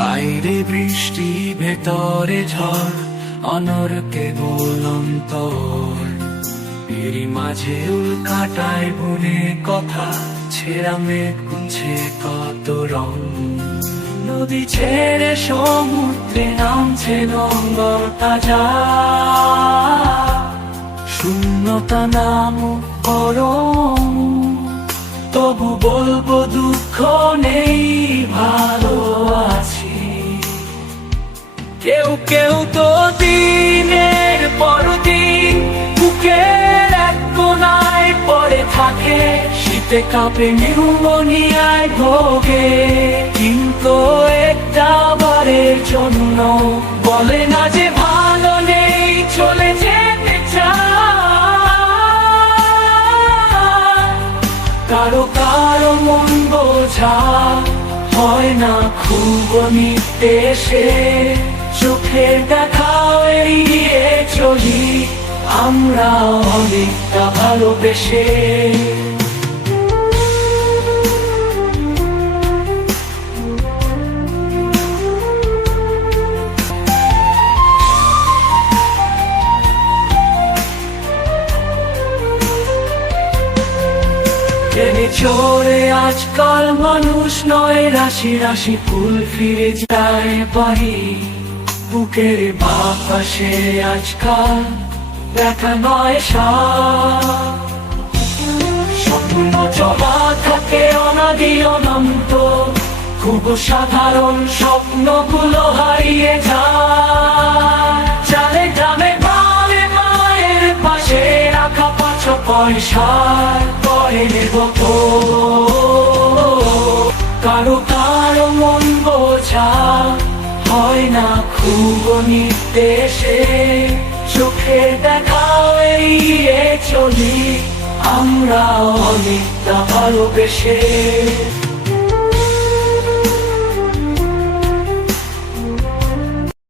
বাইরে বৃষ্টি ভেতরে ঝড়, অনরকে বলন্তর। এরই মাঝে উল্কাটায় বনে কথা, ছেঁড়া মেঘ গুনছে কত রং। নদী ছেড়ে সমুদ্রে নামছে নোঙর তাজা, শূন্যতা নামুক গরম। তবু বলবো দুঃখ নেই, ভালো আছি। কেউ কেউ তো দিনের পর দিন বুকের এক কোনায় পড়ে থাকে, শীতে কাঁপে নিউমোনিয়ায় ভোগে। কিন্তু একটা বারের জন্য বলে না যে ভালো নেই, চলে যেতে চায়। কারো কারো মন বোঝা হয় না খুব নির্দেশে, চোখের দেখা এড়িয়ে চলি আমরা অনেকটা ভালোবেসে। ট্রেনে চড়ে আজকাল মানুষ নয়, রাশি রাশি ফুল ফিরে যায় বাড়ি। বুকের বাপাশে আজকাল দেখা নয় সার, স্বপ্ন জমা থাকে অনাদি অনন্ত। খুব সাধারণ স্বপ্নগুলো হারিয়ে যায়। চালে গ্রামে গ্রামে মায়ের পাশে রাখা 5 পয়সার কয়েনের মতো। কারো কারো মন বোঝা হয় না খুব নির্দেশে, চোখের দেখা এড়িয়ে চলি আমরা অনেকটা ভালোবেসে।